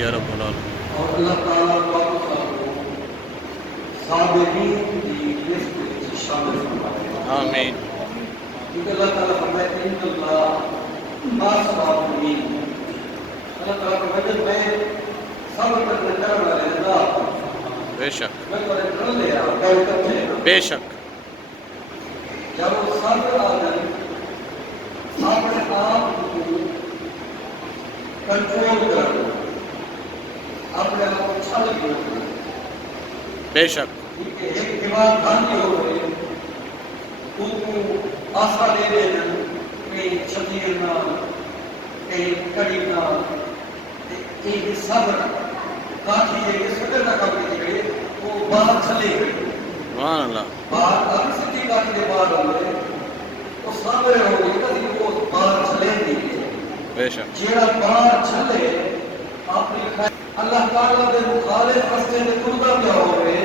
یا رب العالمین. اور اللہ تعالیٰ کو صابرین کی لسٹ میں شامل فرمائے. آمین. کیونکہ اللہ تعالیٰ فرمائے ان اللہ ما صابرین. اللہ تعالیٰ فرمائے میں صبر کرنے والے اللہ بے شک میں تمہیں کر لیا گل کرتے بے شک. جب وہ صبر آ جائے اپنے آپ کو کنٹرول کر لو اپنے آپ کو چھل دو. بے شک ایک دماغ دھانی ہو گئی ان کو آسرا دے دینا کہیں شبیر نہ کہیں کڑی نہ ایک صبر کافی ہے کہ صدر نہ کام کی گئی وہ باہر چلے گئی. سبحان اللہ. باہر کافی سچی کافی کے باہر ہوئے وہ صبر ہو گئی کبھی وہ باہر چلے نہیں. بے شک جیڑا باہر چلے اپنی اللہ تعالیٰ دے مخالف رستے میں ترتا پیا ہوئے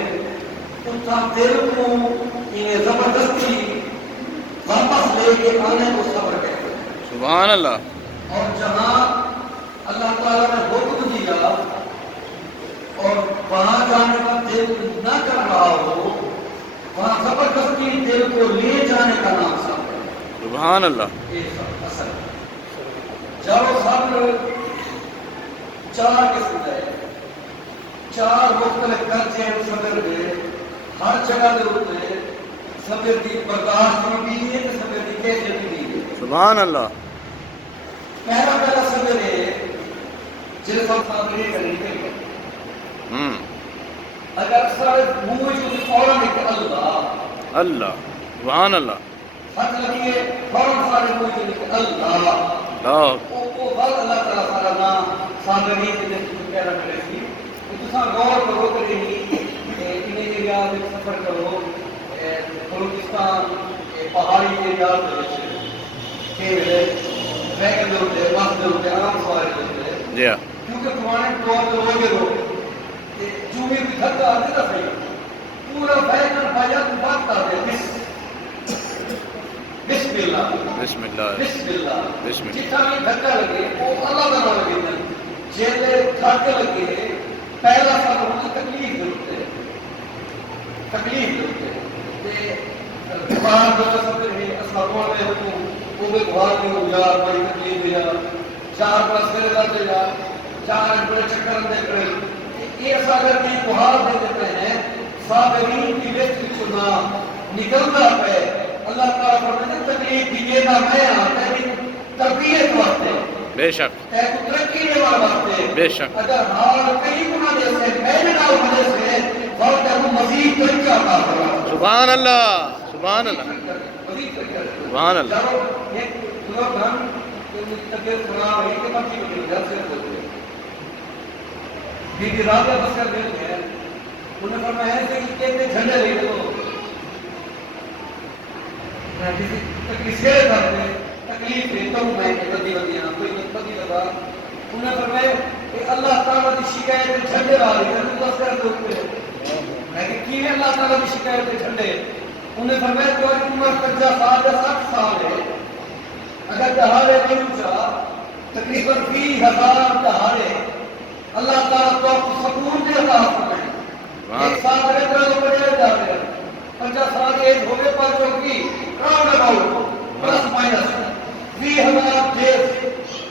اتنا دل کو انہیں زبردستی واپس لے کے آنے کو صبر کہتے ہیں. سبحان اللہ. اور جہاں اللہ تعالیٰ نے حکم دیا اور وہاں جانے کا دل نہ کر رہا ہو وہاں زبردستی دل کو لے جانے کا نام صبر ہے. سبحان اللہ. یہ سب اصل جب صبر چار قسم ہے چار مختلف درجے ہیں صبر میں. ہر جگہ دے ہوتے صبر کی برداشت بھی ہے کہ صبر کی کیفیت بھی ہے. سبحان اللہ. پہلا صبر ہے جس وقت صبر کرنی چاہیے. اگر سارے منہ سے فوراً کہ اللہ اللہ. سبحان اللہ. ہاتھ لگیے فوراً سارے منہ سے کہ اللہ اللہ. وہ بات اللہ تعالیٰ سارا نام صابری کے جس کو کہہ رہا کرے سی تو غور کرو کہ ان ایریا میں سفر کرو بلوچستان پہاڑی ایریا کے ویگن دے ہوتے بس دے ہوتے عام سواری دے ہوتے جی ہاں. کیونکہ پرانے طور پہ لوگ لوگ جو بھی دھکا آتے تھا صحیح پورا ویگن پایا تو بات کر دے بسم اللہ بسم اللہ. بسم اللہ بسم اللہ. جتنا بھی دھکا لگے وہ اللہ کا نام لگے نہیں جیسے دھکا لگے پہلا سال ہوتا تکلیف ہوتے باہر جو سفر ہے اسلاموں میں وہ بھی بہت نہیں ہو جا بڑی تکلیف دیا 4 برس میرے ساتھ جا 4 بڑے چکر اندے کرے یہ ایسا اگر کہیں بہار دے دیتے ہیں صابرین کی لسٹ چنا نکلتا پہ اللہ تعالیٰ فرماتے ہیں تکلیف دیجیے گا میں آتا ہے تربیت واسطے بے شک ترقی کے واسطے بے شک. اگر حال کئی گنا جیسے پہلے نال وجہ سے فرق ہے مزید طریقہ عطا کرا. سبحان اللہ. سبحان اللہ. مزید طریقہ سبحان اللہ. چلو ایک پورا دھن طبیعت خراب ہے کہ بچی کو گھر سے ہوتے بی بی رابعہ بس کر دیتے ہیں انہیں فرمایا ہے کہ کہتے جھنڈے لے لو کسی تکلیف سے کرتے تکلیف دیتا ہوں میں کہ بدی بدیاں کوئی بدی لگا انہیں فرمایا کہ اللہ تعالیٰ کی شکایت جھنڈے والی ہے تو بس کر دو میں کہ کی اللہ تعالیٰ کی شکایت جھنڈے انہیں فرمایا کہ عمر 50 سال یا 60 سال ہے اگر دہاڑے نہیں اونچا تقریباً 20,000 دہاڑے اللہ تعالیٰ تو آپ کو سکون دے عطا فرمائے. ایک سال اگر طرح تو پڑے جاتے ہیں 50 سال ایج ہوئے پر جو کی round about plus minus 20,000 days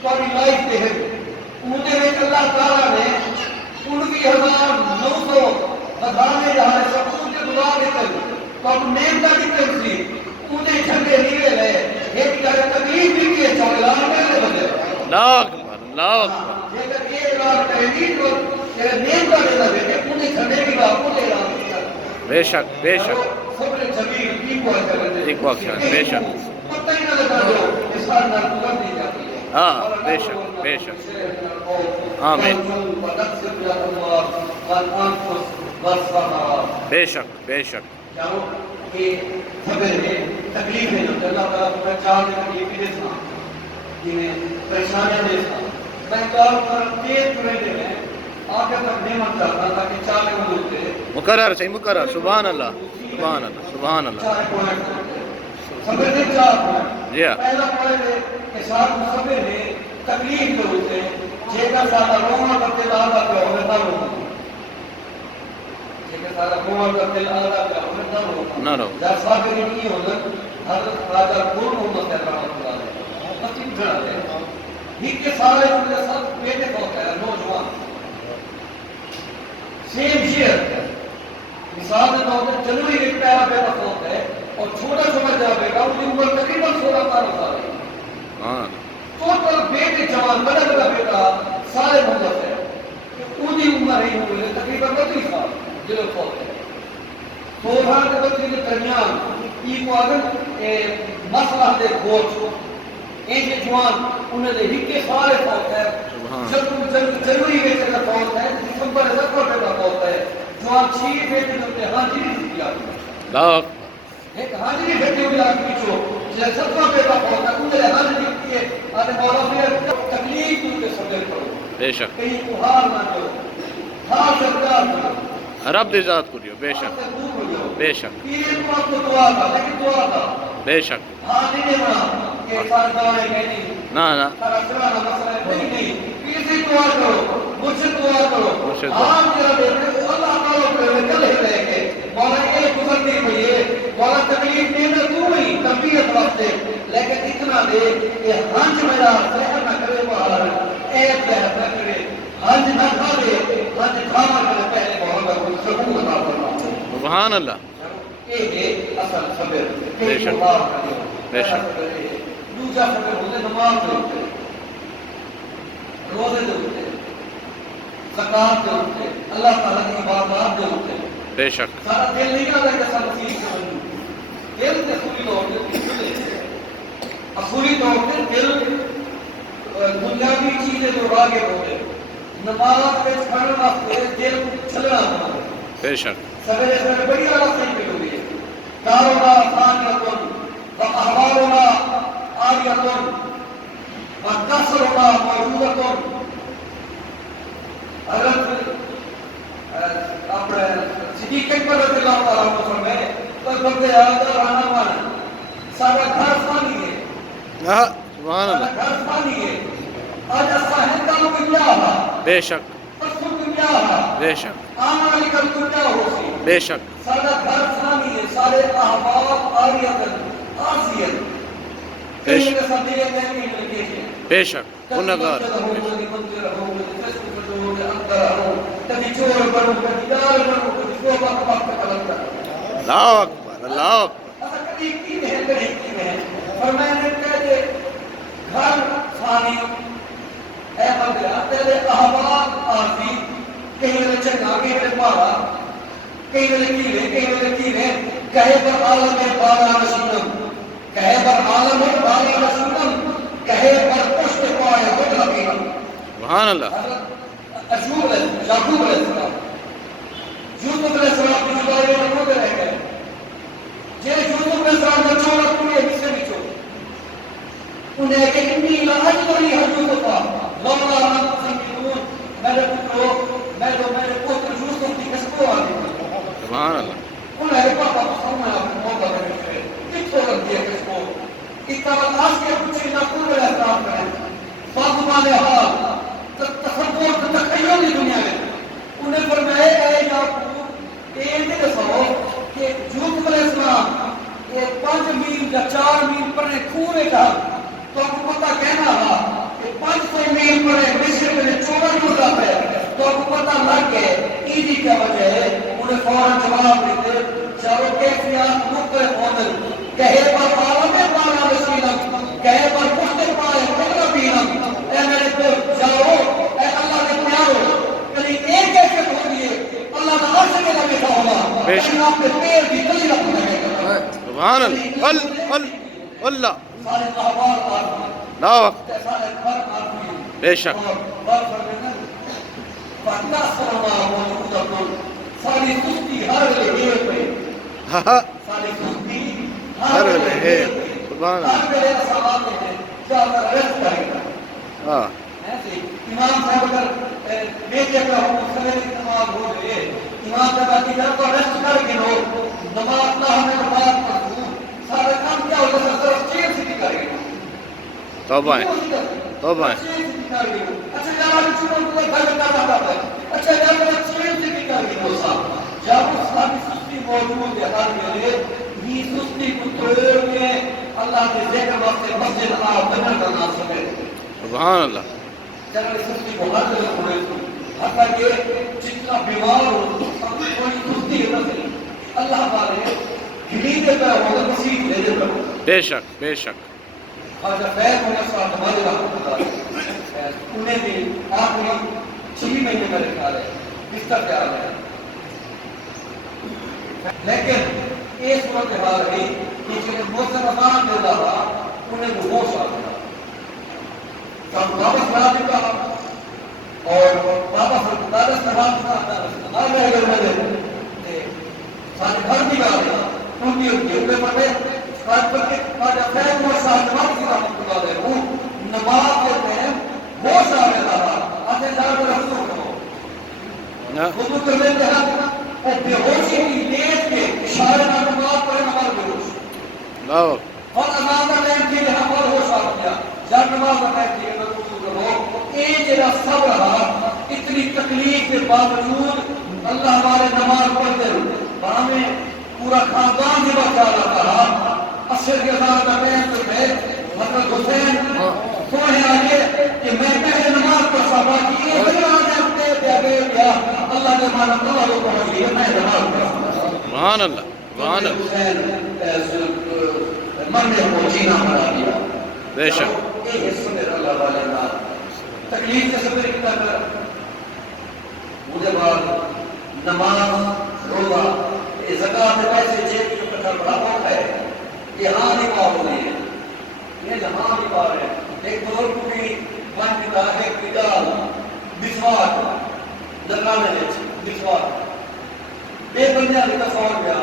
تاری لائف دے ہیں انہیں میں اللہ تعالیٰ نے 19,900 بدھانے جہاں سکون کے دعا دیتے تو اب نیمتا کی تنظیم انہیں جھنڈے نیلے لے ایک جگہ تکلیف بھی کیے چاہلان کرنے بدے اللہ اکبر. اللہ اکبر. لیکن یہ اعلان کرے نہیں تو نیمتا دیتا بیٹے انہیں جھنڈے کی بات انہیں اعلان کیا. بے شک بے شک. صبر جمیل ایک واقعہ بے شک. پتہ ہی نہ لگا جو اس حال نہ گزر دی جاتی ہے. ہاں بے شک بے شک. آمین. بے شک بے شک. کہ صبر ہے تکلیف ہے جو اللہ تعالیٰ کو چار تکلیف دے سا جنہیں پریشانیاں دے سا میں کار پر تیز کرے دے میں آگے تک نعمت چاہتا تاکہ چار کو ہوتے مقرر صحیح مقرر. سبحان اللہ. سبحان اللہ. سبحان اللہ. چار پوائنٹ صبر دے 4 پوائنٹ. جی ہاں. پہلا پوائنٹ ہے کہ صاحب صبر ہے تکلیف جو ہوتے جے کا سادہ رونا کرتے لاتا سارا موڑ کا دل آدھا کا ہمیں نہ ہوگا نہ رہو جب صابری نہیں ہوگا حضرت راجہ کون محمد ہے رحمت اللہ علیہ تقسیم جڑا ہے ہی کے سارے انہیں سب بیٹے ہوتا ہے نوجوان سیم شیئر مثال کے طور پر جنوری ایک پہلا بیٹا ہوتا ہے اور چھوٹا چھوٹا جا بیٹا ان کی عمر تقریباً 16 سال ہے ہاں ٹوٹل بیٹے جوان بڑا بڑا بیٹا سارے محمد ہے ان کی عمر ہی ہوئی تقریباً 32 سال جلو ہوتا ہے 16 کے بچے کے درمیان یہ کو اگر مسئلہ دے گوچ ایک جوان انہیں دے ہکے سارے ہوتا ہے جب جنوری میں چکر ہوتا ہے دسمبر زفر پیدا ہوتا ہے جوان 6 بیٹے نے حاضری دی لاؤ ایک حاضری بیٹے ہوئی آج پیچھو جب زفر پیدا ہوتا ہے انہیں حاضری دی ہے آدھے مولا پھر تکلیف ان کے سبر کرو بے شک کہیں کو ہار نہ جو ہار سرکار جو رب دی ذات کو دیو بے شک بے شک پیرے کو آپ کو دعا تھا لیکن دعا تھا بے شک ہاں نہیں بنا کہ سارے دعائیں کہنی نہ نہ سارا سرانا مسئلہ نہیں نہیں پیر سے دعا کرو مجھ سے دعا کرو مجھ سے دعا ہاں میرا بیٹے اللہ تعالیٰ پر کل ہی رہے گے مولا ایک گزرتی ہوئی ہے مولا تکلیف دینا تو ہی تربیت واسطے لیکن اتنا دے کہ ہنج میرا سہر نہ کرے باہر ایک سہر نہ کرے ہنج نہ کھا دے ہنج کھانا کرے پہلے مولا کو سکون عطا فرما سبحان اللہ یہ اصل صبر بے شک بے شک دوسرا صبر ہوتے نماز دے ہوتے روزے دے ہوتے زکات دے ہوتے اللہ تعالیٰ کی عبادات دے ہوتے بے شک سارا دل نہیں آتا کہ سب چیز سے بنو دل سے اصولی طور پہ اصولی طور پہ دل دنیاوی چیزیں جو آگے ہوتے نماز میں پڑھنے واسطے دل چلنا ہوتا بے شک سویرے سویرے بڑی آواز صحیح پہ ہوئی ہے دارونا ثانیتن واحوالنا آریتن وکسرنا موجودتن حضرت اپنے صدیق اکبر رضی اللہ تعالیٰ عنہ فرمائے تو بندے آدھا رانا مانا سارا گھر ثانی ہے سبحان سارا اللہ گھر ثانی ہے آج اصحین کا لوگ کیا ہوا بے شک اصل کیا ہوا بے شک آمالی کا لوگ کیا ہو سی بے شک سارا گھر ثانی ہے سارے احباب آریتن آسیت کہیں میں سبھی یہ کہیں گے لگے ہیں بے شک گنہگار اللہ اکبر اللہ اکبر کہے پر عالم بالا رسولم کہے پر عالم بالا رسولم کہے پر پشت پائے خود لگینا سبحان اللہ اشوب علیہ یعقوب علیہ السلام یوسف علیہ السلام کی جدائی میں روتے رہ گئے جے یوسف علیہ السلام کا چھوڑا پورے حصے میں چھوڑ انہیں کہ انی لاجبری حجوزفا لولا من تسمعون میرے پترو میں جو میرے پتر یوسف کی کسبو آگے سبحان اللہ انہیں کہ پاپا سامنے آپ کو موقع کرنے سے کس کو رکھ دیا کسبو اتنا آج کے کچھ نقول علیہ السلام کریں فاطمان حال تصور تخیل دنیا میں انہیں فرمائے اے یعقوب یہ سو کہ یوسف علیہ السلام یہ 5 میل یا 4 میل پر کھوے کا تو آپ کو پتہ کہنا تھا کہ 500 میل پر مصر میں 14 جوڑا ہے تو آپ کو پتہ لگ گئے ایدی کیا وجہ ہے انہیں فوراً جواب دیتے چاروں کیفیات مختلف ہونے کہے پر عالم بالا رسولم کہے پر پشت پائے خود ربینم اے میرے کو جاؤ اے اللہ کے پیارو کلی ایک کیفیت ہو گئی ہے اللہ کا عرش کے لگے تھا ہوگا لیکن آپ کے پیر کی کلی رکھ لگے گا سبحان اللہ اللہ سارے احوال آدمی اللہ اکبر سارے گھر آدمی بے شک ساری سستی ہر ویلے پہ ساری سستی ہر ویلے ہے سبحان اللہ ہر ویلے سوال ہے کیا کر ریسٹ کرے گا ہاں امام صاحب اگر بیٹے کا ہو سویرے کی نماز ہو گئے امام صاحب کی طرف تو ریسٹ کر کے لو نماز نہ ہمیں نماز پڑھوں سارا کام کیا ہوتا ہے صرف چیر سے بھی کرے گا توبہ ہے توبہ ہے اچھا یار چھوڑو تو گھر کا رہا ہے اچھا یار چیر سے بھی کر کے لو صاحب جب مسجد آپ بنر کا نام سکے سبحان اللہ جنرل سستی کو ہر جگہ کھولے تو حتیٰ کہ جتنا بیمار ہو کوئی سستی ہے نہ اللہ تعالی گھلیدے پہ ہوگا مسیح دے دے پہ بے شک بے شک خواجہ فیض ہونے صاحب ہمارے رحمت اللہ انہیں بھی آخری 6 مہینے میں رکھا ہے بستر پہ آ گیا لیکن یہ صورتحال رہی کہ جنہیں محسن رمضان دیتا تھا انہیں وہ ہوش آ گیا سب واپس لا دیتا اور واپس دادا صاحب کا آ گئے گھر میں سارے گھر بھی آ گیا ان کی اوپر پڑے خواجہ فیض ہونے صاحب کی رحمت اللہ علیہ وہ نماز کے ٹائم ہوش آ گیا تھا آتے جا کر رسول کرو وضو کرنے کے ہاتھ اور بے ہوشی کی نیت کے اشارے کا نماز پڑھے ہمارا بے ہوش اور نماز کا ٹائم کے لیے ہمارا ہوش آ گیا جب نماز کا ٹائم کے لیے وضو کرو یہ جگہ سب رہا اتنی تکلیف کے باوجود اللہ ہمارے نماز پڑھتے رہے ہمیں پورا خاندان جب بچا رہا اثر کے ساتھ ٹائم پہ حضرت حسین سونے آگے کہ میں پہلے نماز پڑھ سکا کہ یہ بھی آج اپنے پیابے گیا اللہ نے مانا اللہ کو پہنچ گیا میں نماز پڑھ سکا سبحان اللہ سبحان اللہ حسین مرنے کو جینا بنا دیا بے شک یہ سمیر اللہ والے نا تکلیف سے سمیر کتا کر مجھے بعد نماز روزہ زکاة پیسے جیب جو کتا بڑا موقع ہے یہ ہاں نہیں پاؤ نہیں ہے یہ جہاں بھی پا رہے ہیں ایک دور کو بھی من کی طرح ایک پیدال بسوار لگانے لے بسوار بے بندے آنے کا سوار گیا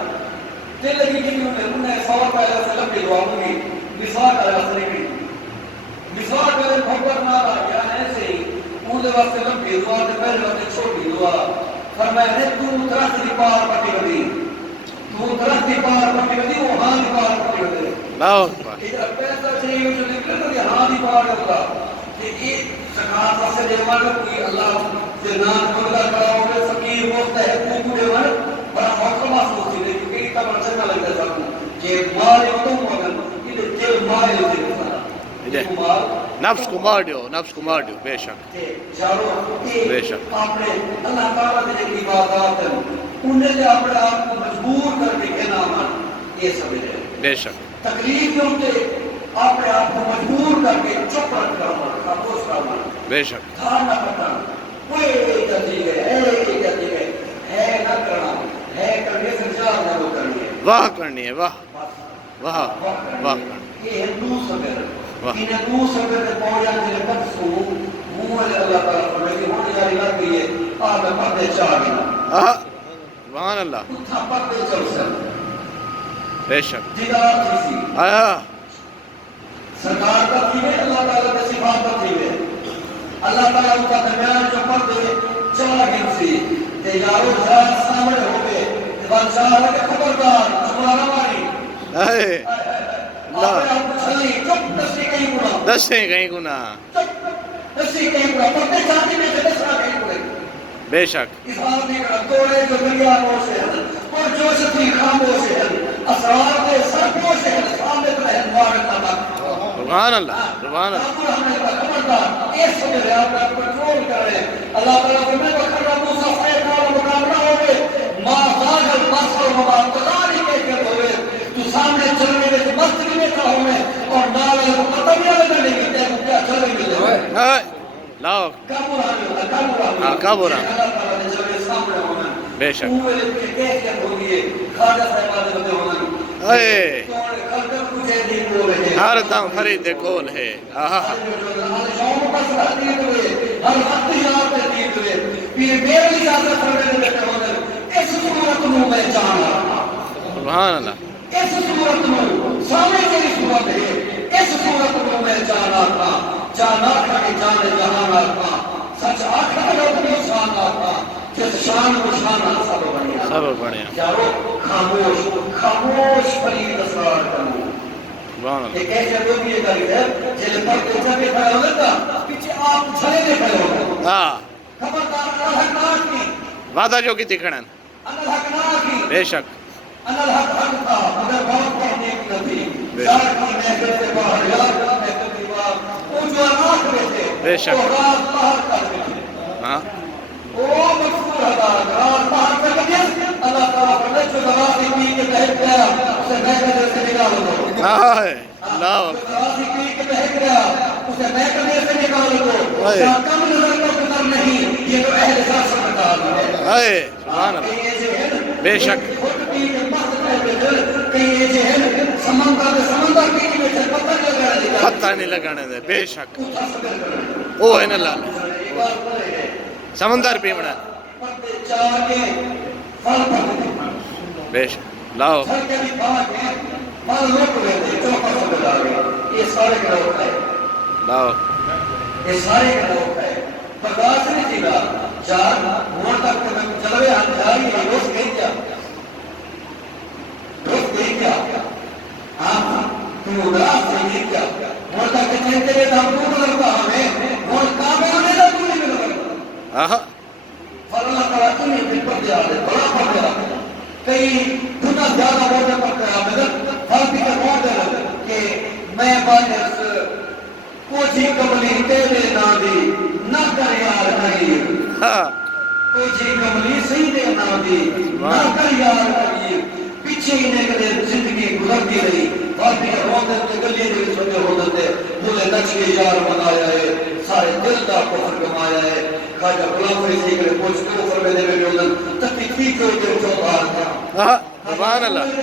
دل لگی کہ انہیں سوار پہلے سے لگ کے دعا ہوگی بسوار کا رہا سنے گئی بسوار پہلے بھوکر نہ رہا گیا ایسے ہی انہیں واسطے لگ کے دعا سے پہلے واسطے چھوٹی دعا فرمایا نے تو درخت کی پار پٹی بدی تو درخت کی پار پٹی بدی وہ ہاں کی پار پٹی بدی اللہ اکبر ادھر پیسہ چاہیے جو نکلے تو یہ ہاں نہیں پاڑ ہوگا کہ یہ زکاة سے دیوان کوئی اللہ سے نام بندہ کرا ہوگا فقیر ہوتا ہے کوئی دیوان بڑا موقع محسوس ہوتی ہے کیونکہ یہ تب رچے نہ لگتا سب کو کہ مال ہے تو مگر یہ دل مال ہے نفس کو مار دیو بے شک بے شک آپ نے اللہ تعالیٰ نے جو عبادات ہیں انہیں نے اپنے آپ کو مجبور کر کے کہنا مان یہ سمجھے بے شک تکلیف میں ہوتے اپنے آپ کو مجبور کر کے چپ رکھ کر مر خاموش کر مر بے شک تھا نہ کرنا کوئی جلدی ہے نہ کرنا ہے کرنے سے جان نہ وہ کرنی ہے واہ کرنی ہے واہ واہ واہ یہ ہندو سبر ان ہندو سبر کے پوڑیا کے قد سو منہ اللہ تعالیٰ فرمائے کہ ہونے جاری لگ گئی ہے آپ پردے چاہ گیا سبحان اللہ اتھا پردے چل سر بے شک دیدار تھی آیا سرکار کا تھی ہے اللہ تعالیٰ کے صفات کا تھی ہے اللہ تعالیٰ کا درمیان جو پردے چلا گئے سی کہ یارو جہاں سامنے ہو گئے کہ بادشاہ ہے کہ خبردار تمہارا ماری اللہ چپ دستی کہیں گنا دستے کہیں گناہ چپ دستی کہیں گنا پردے چاہتی میں سے دسرا کہیں گنا بے شک اسلام نے کہا توڑے جو دنیا نوش ہے اور جو شتی خاموش ہے اسرار کے سرپوش ہے سامنے پر انوار تمام سبحان اللہ سبحان اللہ خبردار اس سے میرے آپ کا کنٹرول کر رہے اللہ تعالیٰ سے میں بکر رب موسیٰ فائد کا مقابلہ ہوئے ما زاگ البصر وما تغاری کے کر ہوئے تو سامنے چلنے میں تو مستقی میں کھا ہوئے اور نالے کو ختم یا لگنے کی تے کو کیا چلنے میں ہوئے لاؤ کابورا کابورا اللہ تعالیٰ نے جب سامنے ہونا بے شک اوہ کے کیفیت ہوگی خواجہ صاحبہ نے بندے ہونا اے خلقت کچھ ہے دین بول رہے ہر دم فرید کول ہے آہا شوم بس حدیث ہوئے ہر وقت یاد پہ دید ہوئے پھر میرے اجازت فرمانے بیٹھے ہوئے اس صورت میں میں جانا سبحان اللہ اس صورت میں سامنے تیری صورت ہے اس صورت میں میں جانا تھا کہ جانے جہانا تھا سچ آکھا جو اپنی شان تھا جس شان کو شان سب بنیا سب بنیا یارو خاموش فرید اسرار کرو سبحان اللہ ایک ایسے لوگ یہ کری ہے جنہیں پڑھتے جب یہ کھڑے ہو لیتا پیچھے آپ چھلے میں کھڑے ہو گئے ہاں خبردار انل حق نہ کی وعدہ جو کی تکھڑن انل حق نہ کی بے شک انل حق حق تھا مگر بہت پڑھنے کی نہ تھی یار کی محفل سے باہر یار جو آنکھ میں تھے بے شک وہ راز باہر کر دیتے ہاں وہ مشہور حضرات راز باہر کر دیتے اللہ تعالیٰ فرمائے جو نمازی پی کے بہک گیا اسے محکمے سے نکال دو اللہ جو نمازی پی کے بہک گیا اسے محکمے سے نکال دو جہاں کم نظر کا گزر نہیں یہ تو اہل ساس کا تعلق ہے سبحان اللہ بے شک پتہ نہیں لگانے دے بے شک او ہے نا اللہ سمندر پیمنا بے شک لاؤ لاؤ یہ سارے کا لوگ ہے برداشت نہیں تھی گا چار موڑ تک جلوے ہاتھ جاری ہے روز گئی کیا روز گئی کیا ہاں تم اداس سے گئی کیا موڑ تک چنتے گئے دام کو لگتا ہمیں موڑ کام ہے انہیں دا تو نہیں لگتا فرلا کرا تو نہیں پھر پر دیا دے بڑا پر دیا دے کئی دھنا زیادہ موڑے پر دیا دے ہر بھی کا موڑے کہ میں بانیس کوچی کملی تیرے نادی نہ کر یار نہیں کوچی کملی سیدھے نادی نہ کر یار نہیں پیچھے ہی نکلے زندگی گزرتی رہی باقی روندے تے گلی دے چھوٹے ہوندے مولے نچ کے یار بنایا ہے سارے دل دا کفر کمایا ہے خواجہ غلام فرید کے کچھ کفر میں دے بیٹھے ہوندے تکی ٹھیک ہو کے جو بار تھا سبحان اللہ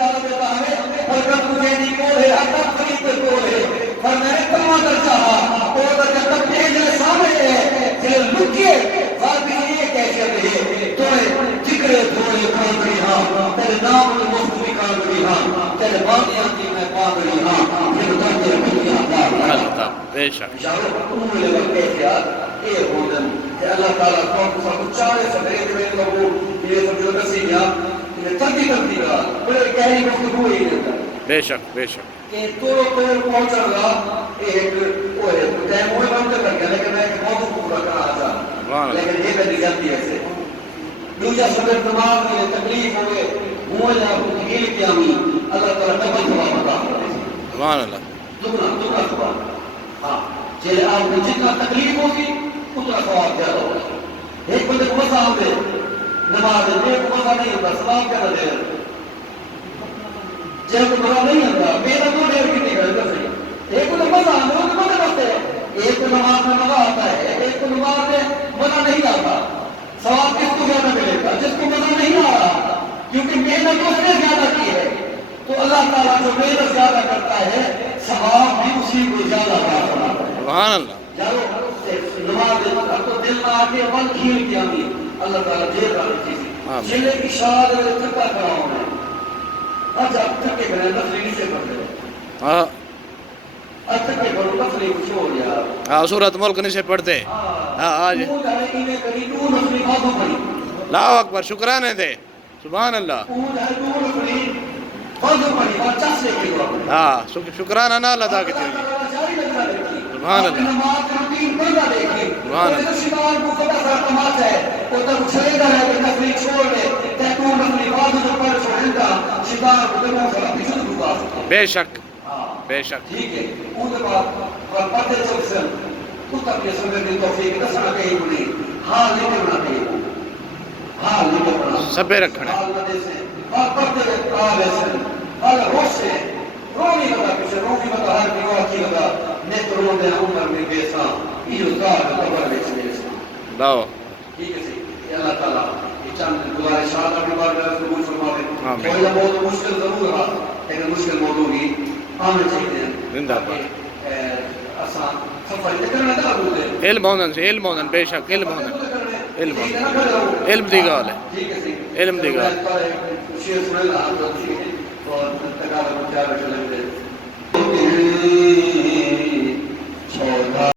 اور کب مجھے نہیں کولے اٹک فرید کولے پر میں نے کما کر چاہا اور در جب پیجے سامنے ہے جل لکیے واقعی یہ کیسے ہے توڑے جکرے دھوڑے کاندری ہاں تیرے نام میں مفتوی کاندری ہاں تیرے باقیاں کی میں کاندری ہاں پھر در جب کیا اللہ بے شک اشاروں پر انہوں نے لگا کیسے آج اے ہوندن کہ اللہ تعالیٰ کون کو سب چاہے سب ایک میں لوگوں یہ سب جو نسی گیا یہ ترکی کرتی گا بڑے گہری گفتگو ہی رہتا بے شک بے شک کہ تو پہنچ رہا ایک وہ ہے ٹائم ہوئے بند کر گیا لیکن میں ایک موضوع کو پورا کرا آجا لیکن یہ میں نگلتی ہے سے دوجہ صدر دماغ میں تکلیف ہوئے ہوئے جا تکیل کی آمی اللہ تعالیٰ قبل ثواب عطا کرے سبحان اللہ دگنا ثواب ہاں چلے آپ کو جتنا تکلیف ہوگی اتنا ثواب زیادہ ہوگا ایک بندے کو مزہ آتے نماز ہے ایک مزہ نہیں ہوتا ثواب کیا دے جب کو مزہ نہیں ہوتا میرا تو دیر کی نہیں کرتا صحیح ایک کو مزہ آتا ہے وہ مزہ کرتے ہیں ایک کو نماز میں مزہ آتا ہے ایک کو نماز میں مزہ نہیں آتا ثواب کس کو زیادہ ملے گا جس کو مزہ نہیں آ رہا کیونکہ محنت اس نے زیادہ کی ہے تو اللہ تعالیٰ جو محنت زیادہ کرتا ہے ثواب بھی اسی کو زیادہ کرتا ہے سبحان اللہ جب نماز تو دل میں آتے بل کھیل کی آمی اللہ تعالیٰ جیل رہا چیزیں جلے کی شہادت تھکا کرا ہونا اچھا اب تھکے گئے نفلی سے پڑھ گئے اب تھکے گئے نفلی کچھ ہو گیا ہاں سورت ملک نہیں سے پڑھتے ہاں آج لاؤ اکبر شکرانے دے سبحان اللہ ہاں شکرانہ نہ لدا کے چاہیے سبحان اللہ سبحان اللہ بے شک بے شک ٹھیک ہے اون دے بعد پردے چلسن تو تک یہ سمجھ دی توفیق دسنا کہیں بنی حال نہیں کرنا کہیں حال نہیں کرنا سبے رکھنے حال نہ دے سے حال پردے آلے سن حال روش سے رونی لگا کچھ رونی لگا ہر بیوہ کی لگا نیت رون دے عمر میں بیسا ایو دار قبر میں بیسا لاؤ ٹھیک ہے سی کہ اللہ تعالیٰ یہ چند گزارشات اپنی بار میں رسول قبول فرماوے کوئی بہت مشکل ضرور رہا لیکن مشکل موضوع بھی آمنے چاہیے زندہ بات آسان سفر کرنا تھا بولتے علم ہونن سے علم ہونن بے شک علم ہونن علم ہونن علم دی گال ہے علم دی گال شیئر سنے اللہ اور تکالہ کو جا بیٹھے لگتے